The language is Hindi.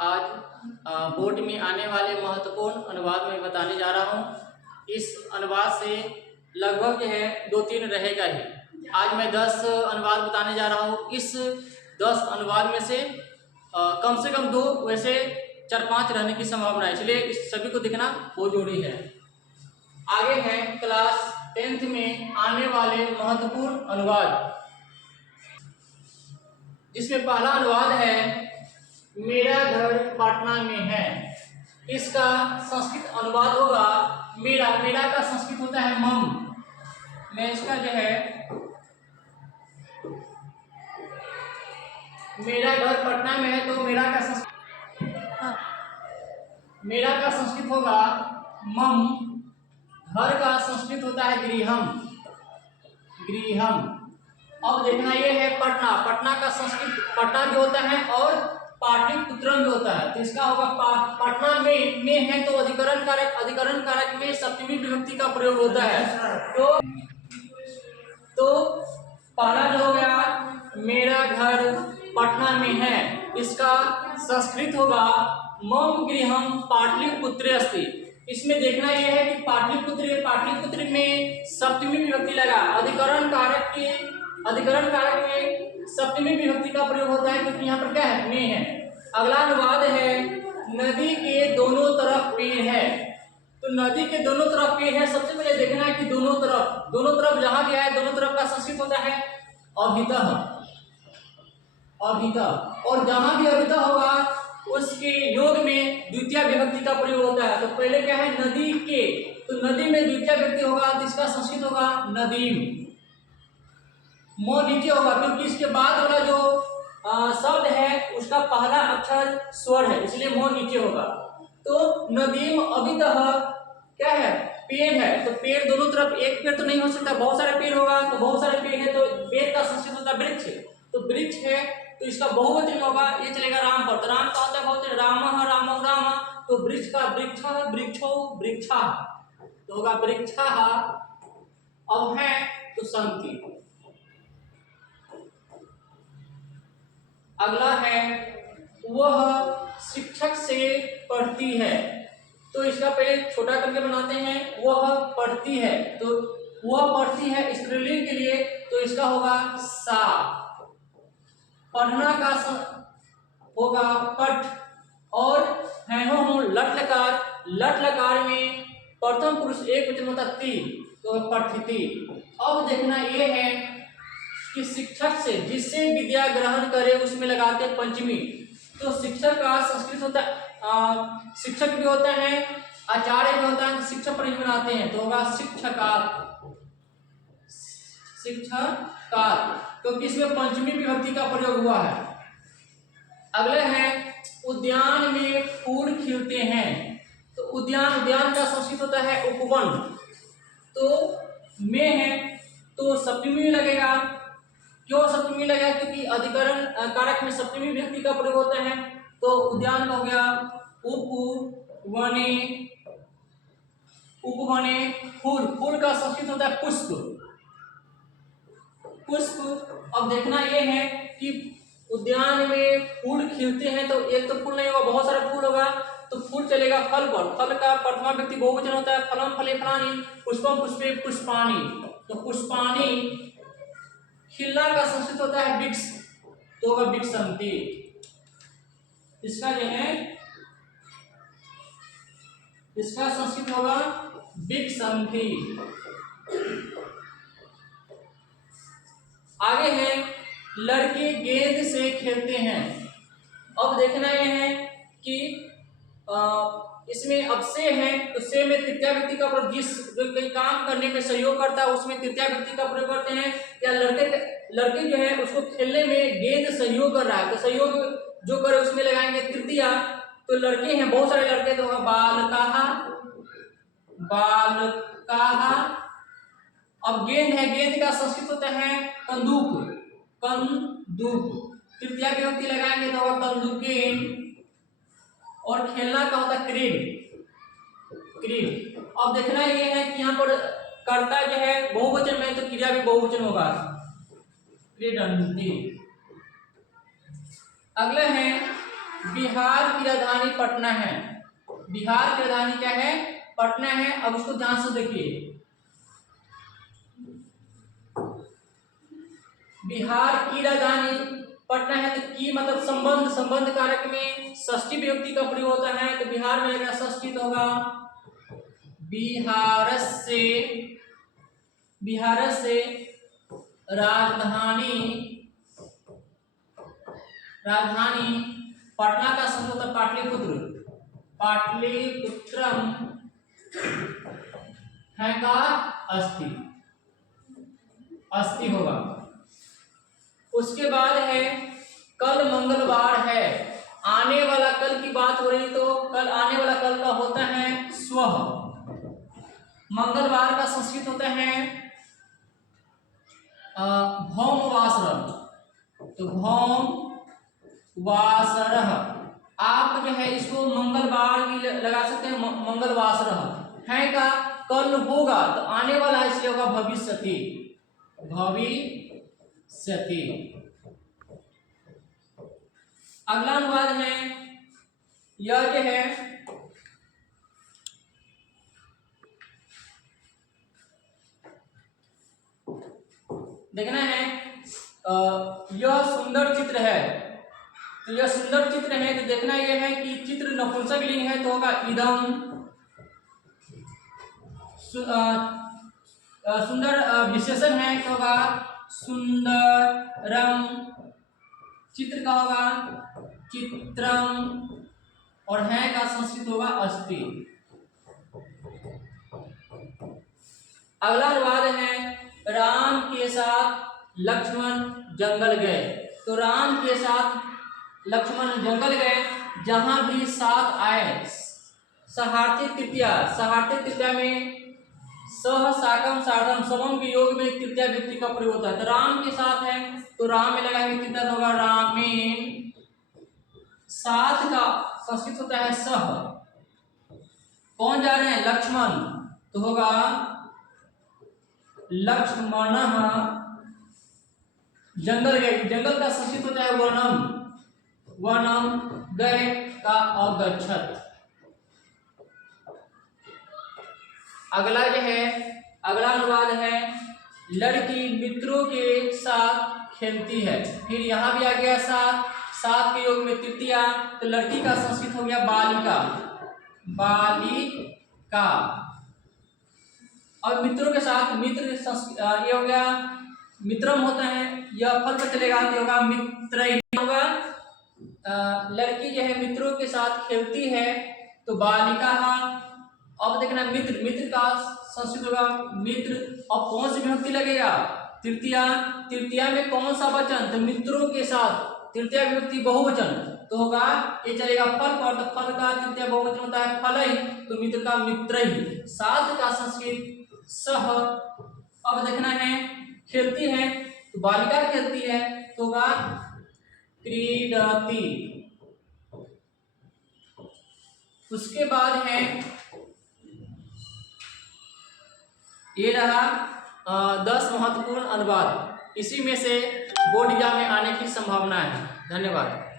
आज बोर्ड में आने वाले महत्वपूर्ण अनुवाद में बताने जा रहा हूँ। इस अनुवाद से लगभग जो है 2-3 रहेगा ही। आज मैं 10 अनुवाद बताने जा रहा हूँ। इस 10 अनुवाद में से कम से कम 2 वैसे 4-5 रहने की संभावना है, इसलिए इस सभी को देखना बहुत जरूरी है। आगे है क्लास 10th में आने वाले महत्वपूर्ण अनुवाद, जिसमें पहला अनुवाद है मेरा घर पटना में है। इसका संस्कृत अनुवाद होगा मेरा। मेरा का संस्कृत होता है मम। मैं इसका जो है मेरा घर पटना में है, तो मेरा का संस्कृत होगा मम। घर का संस्कृत होता है गृहम। गृहम। अब देखना ये है पटना। पटना का संस्कृत पटना भी होता है और पाटलिपुत्रम भी होता है, तो इसका होगा पटना में है तो अधिकरण कारक में सप्तमी विभक्ति का प्रयोग होता है। तो पहला जो हो गया मेरा घर पटना में है, इसका संस्कृत होगा मम गृहम पाटलिपुत्रे अस्ति। इसमें देखना यह है कि पाटलिपुत्र में सप्तमी विभक्ति लगा। अधिकरण कारक में सप्तमी विभक्ति का प्रयोग होता है, क्योंकि यहाँ पर क्या है में है। अगला अनुवाद है नदी के दोनों तरफ पेड़ है। तो नदी के दोनों तरफ पेड़ है, सबसे पहले देखना है कि दोनों तरफ जहां भी है दोनों तरफ का संस्कृत होता है अभितः। और जहां भी अभितः होगा उसके योग में द्वितीय विभक्ति का प्रयोग होता है। तो पहले क्या है नदी के, तो नदी में द्वितीय विभक्ति होगा तो इसका संस्कृत होगा नदीम। मोह नीचे होगा क्योंकि इसके बाद वाला जो शब्द है उसका पहला अक्षर स्वर है, इसलिए मोह नीचे होगा। तो नदीम अभितः क्या है पेड़ है, तो पेड़ दोनों तरफ एक पेड़ तो नहीं हो सकता, बहुत सारे पेड़ होगा, तो बहुत सारे पेड़ है तो पेड़ का संस्कृत होता है वृक्ष। तो वृक्ष है तो इसका बहुवचन होगा, ये चलेगा राम पर। तो राम का होता है बहुवचन राम, तो वृक्ष का वृक्षा, तो होगा वृक्षा। अब है तो संति। अगला है वह शिक्षक से पढ़ती है, तो इसका पहले छोटा करके बनाते हैं। वह पढ़ती है, तो वह पढ़ती है स्त्रीलिंग के लिए, तो इसका होगा सा। पढ़ना का होगा पठ। और है हो लट लकार में प्रथम पुरुष एक वचन होता ती, तो पठती। अब देखना ये है कि शिक्षक से जिससे विद्या ग्रहण करे उसमें लगाते पंचमी। तो शिक्षक का संस्कृत होता है शिक्षक भी होता है, आचार्य भी होता है, तो शिक्षक पर ही बनाते हैं, तो होगा शिक्षकार, क्योंकि इसमें पंचमी विभक्ति का प्रयोग हुआ है। अगले है उद्यान में फूल खिलते हैं, तो उद्यान का संस्कृत होता है उपवन। तो में है तो सप्तमी में लगेगा। क्यों सप्तमी लगेगा? क्योंकि अधिकरण कारक में सप्तमी विभक्ति का प्रयोग होता है। तो उद्यान का हो गया उपवने। फूल का संस्कृत होता है पुष्प। अब देखना यह है कि उद्यान में फूल खिलते हैं, तो एक तो फूल नहीं होगा, बहुत सारे फूल होगा, तो फूल चलेगा फल पर। फल का प्रथमा व्यक्ति बहुवचन होता है फलम फले फलानी, पुष्पम पुष्पे पुष्पानी, तो पुष्पानी। खिलना का संस्कृत होता है वृक्ष, तो होगा वृक्षंती। इसका जो है इसका संस्कृत होगा वृक्षंती। आगे है लड़के गेंद से खेलते हैं। अब देखना यह है कि इसमें अब से है, तो से में तृतीया व्यक्ति का प्रयोग, जो कई काम करने में सहयोग करता है उसमें तृतीया व्यक्ति का प्रयोग करते हैं। या लड़के जो है उसको खेलने में गेंद सहयोग कर रहा है, तो सहयोग जो करे उसमें लगाएंगे तृतीया। तो लड़के हैं बहुत सारे लड़के, तो होगा बालकाहा। अब गेंद है, गेंद का संस्कृत होता है कंदूक। तृतीया विभक्ति लगाएंगे तो होगा कंदुकेन। और खेलना का होता है क्रीड। अब देखना ये है कि यहाँ पर कर्ता जो है बहुवचन में, तो क्रिया भी बहुवचन होगा क्रीडंती। अगले हैं बिहार की राजधानी पटना है। बिहार की राजधानी क्या है? पटना है। अब उसको ध्यान से देखिए, बिहार की राजधानी पटना है तो की मतलब संबंध, संबंध कारक में षष्ठी विभक्ति का प्रयोग होता है, तो बिहार में लगेगा षष्ठी तो होगा बिहारस्य, बिहारस्य राजधानी, राजधानी पटना का संबंध होता है पाटलिपुत्र, पाटलिपुत्रम है का अस्थि, अस्थि होगा। उसके बाद है कल मंगलवार है, आने वाला कल की बात हो रही तो कल आने वाला कल का होता है स्वः। मंगलवार का संस्कृत होता है भौमवासरः, तो भौमवासरः। आप जो है इसको मंगलवार भी लगा सकते हैं, मंगलवासरः है का कल होगा तो आने वाला है इसलिए होगा भविष्यति, भविष्यति। अगला अनुवाद है, यह जो है देखना है, यह सुंदर चित्र है, तो यह सुंदर चित्र है तो देखना यह है कि चित्र नपुंसक लिंग है तो होगा इदम, सुंदर विशेषण है तो होगा सुंदरम, चित्र का होगा चित्रम, और है का संस्कृत होगा अस्ति। अगला अनुवाद है, राम के साथ लक्ष्मण जंगल गए, तो राम के साथ लक्ष्मण जंगल गए, जहां भी साथ आए, सहार्थी तृतीया, सहार्थी तृतीया में सह साकम साधम समम के योग में तृतीया व्यक्ति का प्रयोग होता है, तो राम के साथ है तो राम में लगा तृतीया होगा रामेन, साथ का संस्कृत होता है सह, कौन जा रहे हैं? लक्ष्मण, तो होगा लक्ष्मण जंगल गए, जंगल का संस्कृत होता है वनम, वनम गए का अगच्छत। अगला जो है, अगला अनुवाद है, लड़की मित्रों के साथ खेलती है, फिर यहाँ भी आ गया साथ, साथ के योग में तृतीया, तो लड़की का संस्कृत हो गया बालिका, बालिका। और मित्रों के साथ मित्र ये हो गया मित्रम होता है, यह फल पर चलेगा तो होगा मित्र होगा। लड़की जो है मित्रों के साथ खेलती है तो बालिका। अब देखना मित्र, मित्र का संस्कृत होगा मित्र, अब कौन सी विभक्ति लगेगा? तृतीया, तृतीया में कौन सा वचन? तो मित्रों के साथ, तृतीया विभक्ति बहुवचन तो होगा ये चलेगा फल पर, तो फल का तृतीया बहुवचन होता है फलई, तो मित्र का मित्रहि, साथ का संस्कृत सह। अब देखना है खेलती है तो बालिका खेलती है तो होगा क्रीडति। उसके बाद है ये रहा 10 महत्वपूर्ण अनुवाद, इसी में से बोर्ड एग्जाम में आने की संभावना है। धन्यवाद।